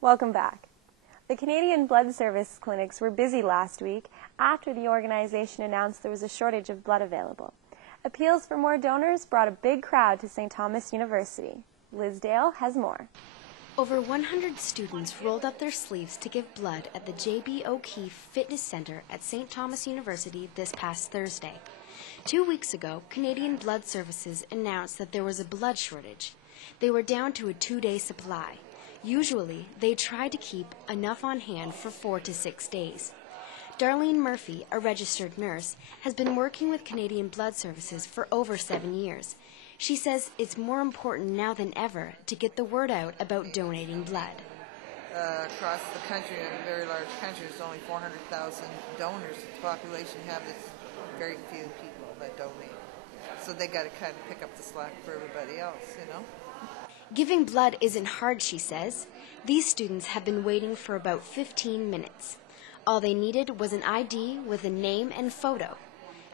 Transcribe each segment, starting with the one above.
Welcome back. The Canadian Blood Service clinics were busy last week after the organization announced there was a shortage of blood available. Appeals for more donors brought a big crowd to St. Thomas University. Liz Dale has more. Over 100 students rolled up their sleeves to give blood at the J.B. O'Keefe Fitness Center at St. Thomas University this past Thursday. 2 weeks ago, Canadian Blood Services announced that there was a blood shortage. They were down to a 2-day supply. Usually, they try to keep enough on hand for 4 to 6 days. Darlene Murphy, a registered nurse, has been working with Canadian Blood Services for over 7 years. She says it's more important now than ever to get the word out about donating blood. Across the country, in a very large country, there's only 400,000 donors. The population have this very few people that donate. So they got to kind of pick up the slack for everybody else, you know. Giving blood isn't hard, she says. These students have been waiting for about 15 minutes. All they needed was an ID with a name and photo.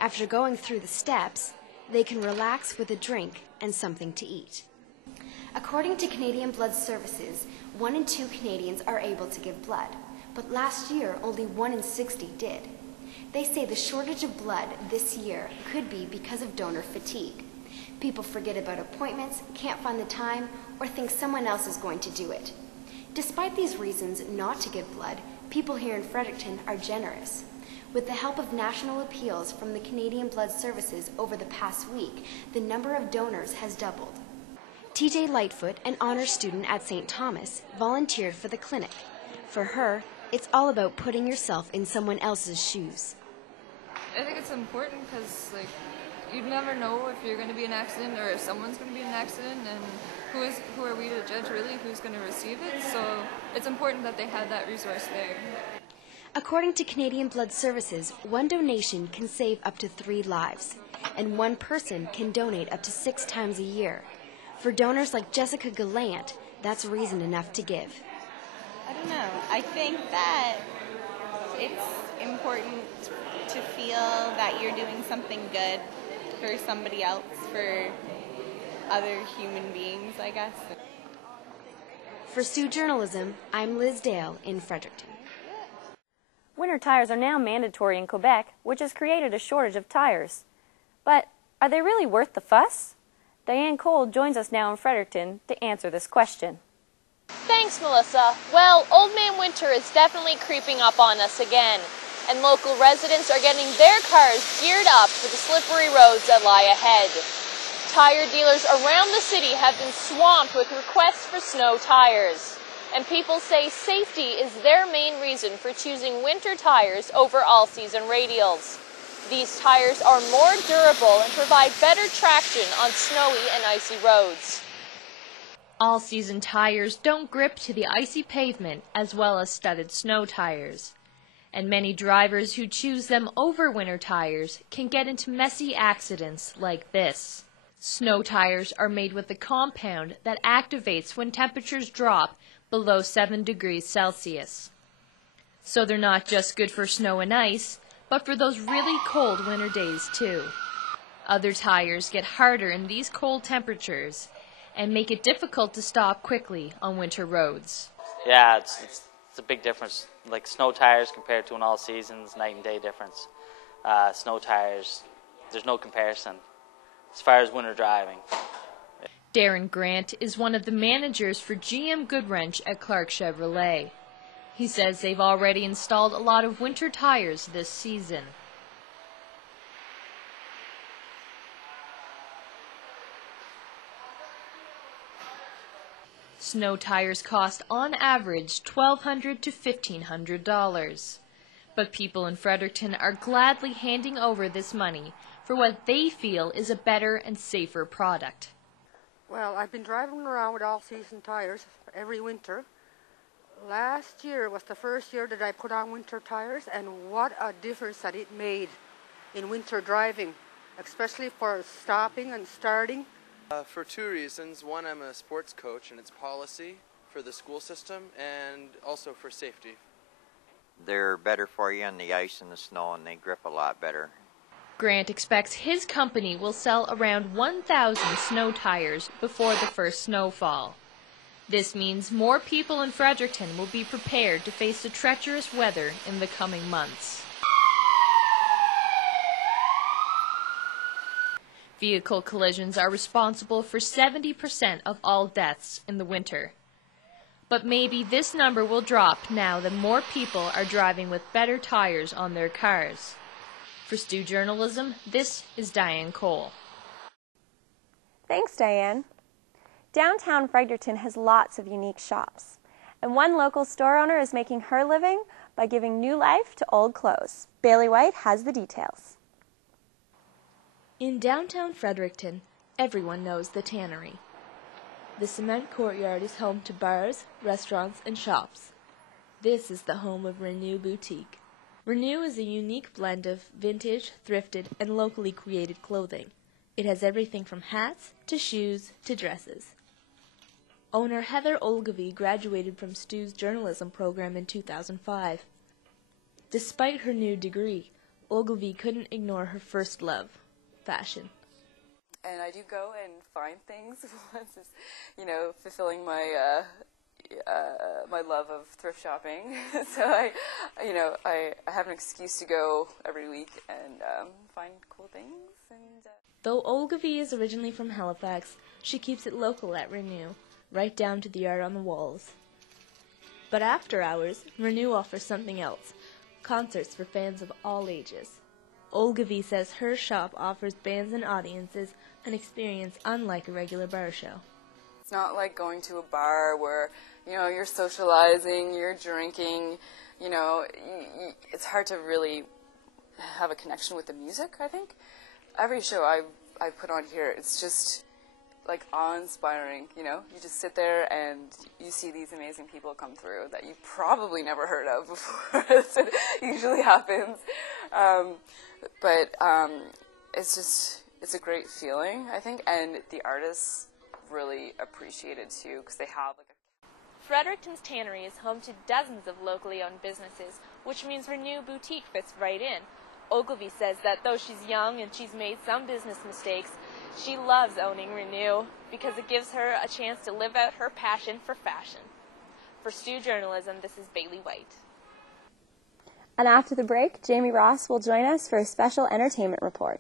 After going through the steps, they can relax with a drink and something to eat. According to Canadian Blood Services, 1 in 2 Canadians are able to give blood, but last year only 1 in 60 did. They say the shortage of blood this year could be because of donor fatigue. People forget about appointments, can't find the time, or think someone else is going to do it. Despite these reasons not to give blood, people here in Fredericton are generous. With the help of national appeals from the Canadian Blood Services over the past week, the number of donors has doubled. TJ Lightfoot, an honors student at St. Thomas, volunteered for the clinic. For her, it's all about putting yourself in someone else's shoes. I think it's important because, you never know if you're going to be in an accident or if someone's going to be in an accident, and who are we to judge really who's going to receive it? So it's important that they have that resource there. According to Canadian Blood Services, 1 donation can save up to 3 lives, and 1 person can donate up to 6 times a year. For donors like Jessica Gallant, that's reason enough to give. I don't know. I think that it's important to feel that you're doing something good for somebody else, for other human beings, I guess. For Sioux Journalism, I'm Liz Dale in Fredericton. Winter tires are now mandatory in Quebec, which has created a shortage of tires. But are they really worth the fuss? Diane Cole joins us now in Fredericton to answer this question. Thanks, Melissa. Well, Old Man Winter is definitely creeping up on us again, and local residents are getting their cars geared up for the slippery roads that lie ahead. Tire dealers around the city have been swamped with requests for snow tires, and people say safety is their main reason for choosing winter tires over all-season radials. These tires are more durable and provide better traction on snowy and icy roads. All-season tires don't grip to the icy pavement as well as studded snow tires, and many drivers who choose them over winter tires can get into messy accidents like this. Snow tires are made with a compound that activates when temperatures drop below 7 degrees Celsius. So they're not just good for snow and ice, but for those really cold winter days too. Other tires get harder in these cold temperatures and make it difficult to stop quickly on winter roads. Yeah, it's a big difference. Like snow tires compared to an all seasons, night and day difference. Snow tires, there's no comparison as far as winter driving. Darren Grant is one of the managers for GM Goodwrench at Clark Chevrolet. He says they've already installed a lot of winter tires this season. Snow tires cost on average $1,200 to $1,500. But people in Fredericton are gladly handing over this money for what they feel is a better and safer product. Well, I've been driving around with all-season tires every winter. Last year was the first year that I put on winter tires, and what a difference that it made in winter driving, especially for stopping and starting. For 2 reasons. One, I'm a sports coach, and it's policy for the school system, and also for safety. They're better for you on the ice and the snow, and they grip a lot better. Grant expects his company will sell around 1,000 snow tires before the first snowfall. This means more people in Fredericton will be prepared to face the treacherous weather in the coming months. Vehicle collisions are responsible for 70% of all deaths in the winter. But maybe this number will drop now that more people are driving with better tires on their cars. For Stu Journalism, this is Diane Cole. Thanks, Diane. Downtown Fredericton has lots of unique shops, and one local store owner is making her living by giving new life to old clothes. Bailey White has the details. In downtown Fredericton, everyone knows the Tannery. The cement courtyard is home to bars, restaurants, and shops. This is the home of Renew Boutique. Renew is a unique blend of vintage, thrifted, and locally created clothing. It has everything from hats to shoes to dresses. Owner Heather Olgavy graduated from Stu's journalism program in 2005. Despite her new degree, Olgavy couldn't ignore her first love, fashion. And I do go and find things once it's, fulfilling my my love of thrift shopping. So I have an excuse to go every week and find cool things. And though Olgavy is originally from Halifax, she keeps it local at Renew, right down to the art on the walls. But after hours, Renew offers something else: concerts for fans of all ages. Olgavy says her shop offers bands and audiences an experience unlike a regular bar show. It's not like going to a bar where, you're socializing, you're drinking, it's hard to really have a connection with the music, I think. Every show I put on here, it's just like awe-inspiring, You just sit there and you see these amazing people come through that you probably never heard of before. It usually happens. But it's a great feeling, I think, and the artists really appreciate it too, because they have Fredericton's Tannery is home to dozens of locally owned businesses, which means Renew Boutique fits right in. Ogilvy says that though she's young and she's made some business mistakes, she loves owning Renew because it gives her a chance to live out her passion for fashion. For Stu Journalism, this is Bailey White. And after the break, Jamie Ross will join us for a special entertainment report.